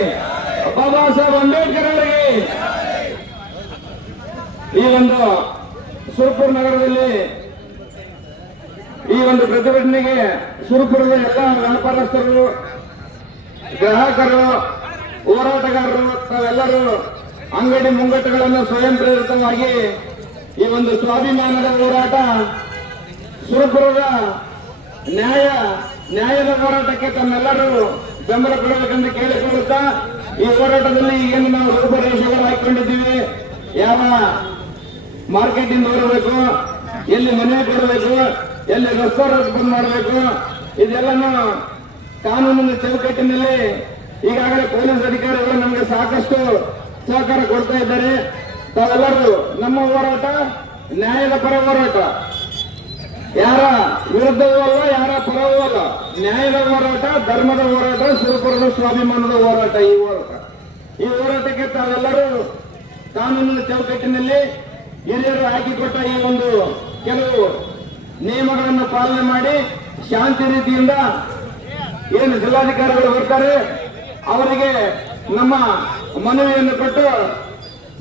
ಸಾಹೇಬ್ ಅಂಬೇಡ್ಕರ್ ಅವರಿಗೆ ಈ ಒಂದು ಸುರಪುರ ನಗರದಲ್ಲಿ ಈ ಒಂದು ಪ್ರತಿಭಟನೆಗೆ ಸುರಪುರದ ಎಲ್ಲ ವ್ಯಾಪಾರಸ್ಥರು ಗ್ರಾಹಕರು, ಹೋರಾಟಗಾರರು, ತಾವೆಲ್ಲರೂ ಅಂಗಡಿ ಮುಂಗಟ್ಟುಗಳನ್ನು ಸ್ವಯಂ ಪ್ರೇರಿತವಾಗಿ ಈ ಒಂದು ಸ್ವಾಭಿಮಾನದ ಹೋರಾಟ ಸುರಪುರದ ನ್ಯಾಯ ನ್ಯಾಯದ ಹೋರಾಟಕ್ಕೆ ತಮ್ಮೆಲ್ಲರೂ ಬೆಂಬಲ ಕೊಡಬೇಕೆಂದು ಕೇಳಿಕೊಳ್ಳುತ್ತಾ ಈ ಹೋರಾಟದಲ್ಲಿ ಏನು ನಾವು ರೂಪರೇಷೆಗಳು ಹಾಕಿಕೊಂಡಿದ್ದೀವಿ, ಯಾವ ಮಾರ್ಕೆಟ್ ಇಂದ ಬರಬೇಕು, ಎಲ್ಲಿ ಮನೆ ಕೊಡಬೇಕು, ಎಲ್ಲಿ ರೆಸ್ಟೋರೆಂಟ್ ಬಂದ್ ಮಾಡಬೇಕು, ಇದೆಲ್ಲನೂ ಕಾನೂನಿನ ಚೌಕಟ್ಟಿನಲ್ಲಿ ಈಗಾಗಲೇ ಪೊಲೀಸ್ ಅಧಿಕಾರಿಗಳು ನಮಗೆ ಸಾಕಷ್ಟು ಸಹಕಾರ ಕೊಡ್ತಾ ಇದ್ದಾರೆ. ತಾವೆಲ್ಲರೂ ನಮ್ಮ ಹೋರಾಟ ನ್ಯಾಯದ ಪರ ಹೋರಾಟ. ಯಾರ ವಿರುದ್ಧವೂ ಅಲ್ಲ, ಯಾರ ಪರವೂ ಅಲ್ಲ ನ್ಯಾಯದ ಹೋರಾಟ, ಧರ್ಮದ ಹೋರಾಟ, ಸುರಪುರದ ಸ್ವಾಭಿಮಾನದ ಹೋರಾಟ ಈ ಹೋರಾಟ. ಈ ಹೋರಾಟಕ್ಕೆ ತಾವೆಲ್ಲರೂ ಕಾನೂನಿನ ಚೌಕಟ್ಟಿನಲ್ಲಿ ಹಿರಿಯರು ಹಾಕಿಕೊಟ್ಟ ಈ ಒಂದು ಕೆಲವು ನಿಯಮಗಳನ್ನು ಪಾಲನೆ ಮಾಡಿ ಶಾಂತಿ ರೀತಿಯಿಂದ ಏನು ಜಿಲ್ಲಾಧಿಕಾರಿಗಳು ಬರ್ತಾರೆ, ಅವರಿಗೆ ನಮ್ಮ ಮನವಿಯನ್ನು ಕೊಟ್ಟು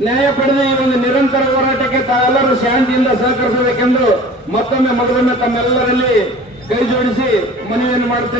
ನ್ಯಾಯ ಪಡೆದ ಈ ಒಂದು ನಿರಂತರ ಹೋರಾಟಕ್ಕೆ ತಾವೆಲ್ಲರೂ ಶಾಂತಿಯಿಂದ ಸಹಕರಿಸಬೇಕೆಂದು ಮತ್ತೊಮ್ಮೆ ಮೊದಲೊಮ್ಮೆ ತಮ್ಮೆಲ್ಲರಲ್ಲಿ ಕೈ ಜೋಡಿಸಿ ಮನವಿಯನ್ನು ಮಾಡುತ್ತೇನೆ.